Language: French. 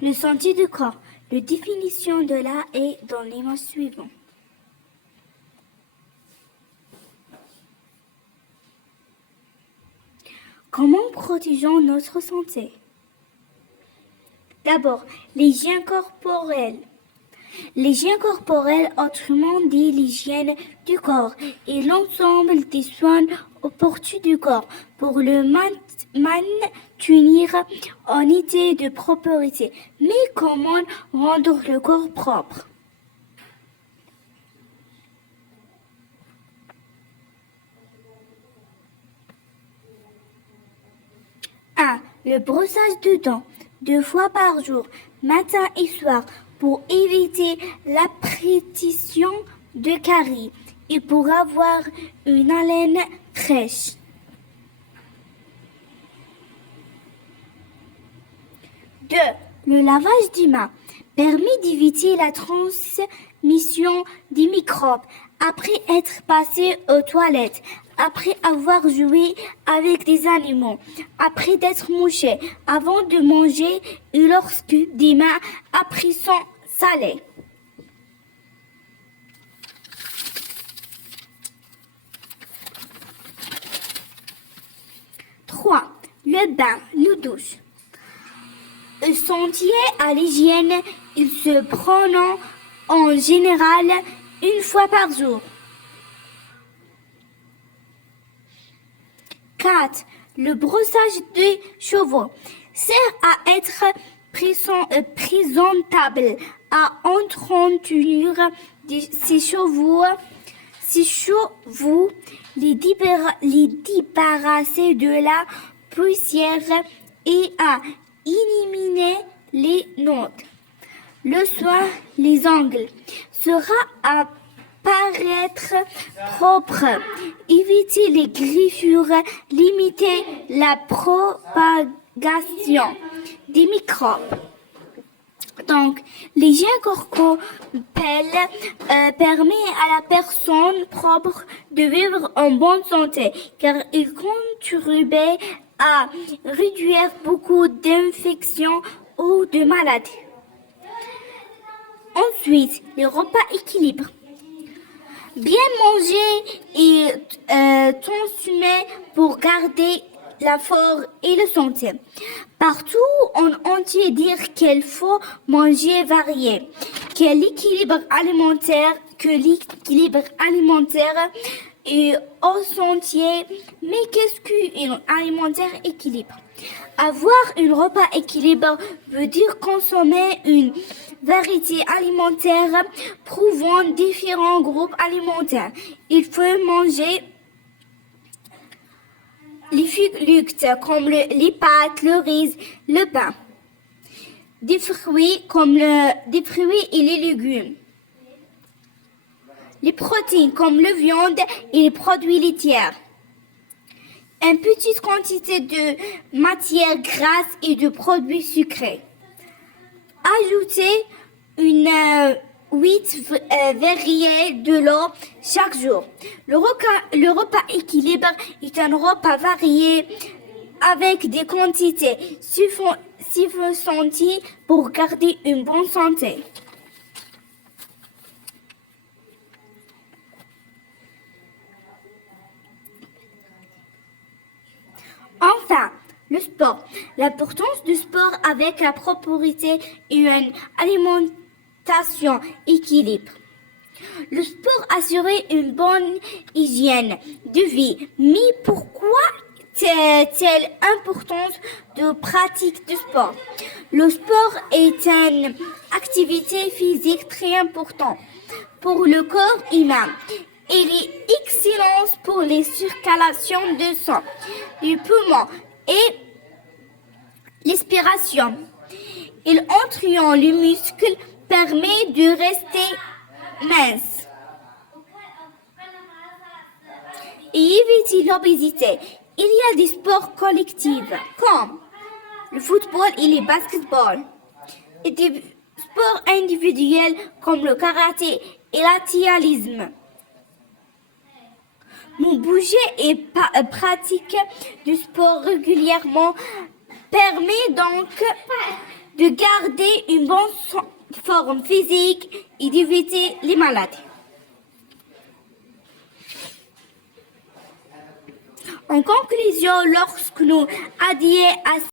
Le sentier du corps. La définition de là est dans les mots suivants. Comment protégeons notre santé? D'abord, l'hygiène corporelle. L'hygiène corporelle, autrement dit l'hygiène du corps, est l'ensemble des soins opportuns du corps pour le maintenir en état de propreté. Mais comment rendre le corps propre? Le brossage de dents 2 fois par jour, matin et soir, pour éviter l'apparition de caries et pour avoir une haleine fraîche. 2. Le lavage des mains permet d'éviter la transmission des microbes après être passé aux toilettes, après avoir joué avec des animaux, après d'être mouché, avant de manger et lorsque des mains après sont salées. 3. Le bain, la douche. Sentier à l'hygiène, il se prend en général 1 fois par jour. 4. Le brossage des cheveux sert à être présentable, à entretenir ses cheveux, les débarrasser de la poussière et à éliminer les notes. Le soin, les ongles sera à paraître propre, éviter les griffures, limiter la propagation des microbes. Donc, l'hygiène corporelle permet à la personne propre de vivre en bonne santé, car il contribue à réduire beaucoup d'infections ou de maladies. Ensuite, les repas équilibrés. Bien manger et consommer pour garder la force et la santé. Partout on entend dire qu'il faut manger varié, que l'équilibre alimentaire est essentiel. Mais qu'est-ce qu'un alimentaire équilibre? Avoir un repas équilibré veut dire consommer une variété alimentaire prouvant différents groupes alimentaires. Il faut manger les fruits comme les pâtes, le riz, le pain. Des fruits des fruits et les légumes. Les protéines comme la viande et les produits laitiers. Une petite quantité de matières grasses et de produits sucrés. Ajouter une 8 verriers de l'eau chaque jour. Le repas équilibré est un repas varié avec des quantités suffisantes pour garder une bonne santé. Enfin, le sport. L'importance du sport avec la propriété et une alimentation équilibrée. Le sport assurait une bonne hygiène de vie. Mais pourquoi telle importance de pratique du sport? Le sport est une activité physique très importante pour le corps humain. Il est excellent pour les circulations de sang, les poumons et l'expiration. Il entraîne les muscles, permet de rester mince et éviter l'obésité. Il y a des sports collectifs comme le football et le basketball, et des sports individuels comme le karaté et l'athlétisme. Bouger et pratiquer du sport régulièrement permet donc de de garder une bonne forme physique et d'éviter les maladies. En conclusion, lorsque nous adhérons à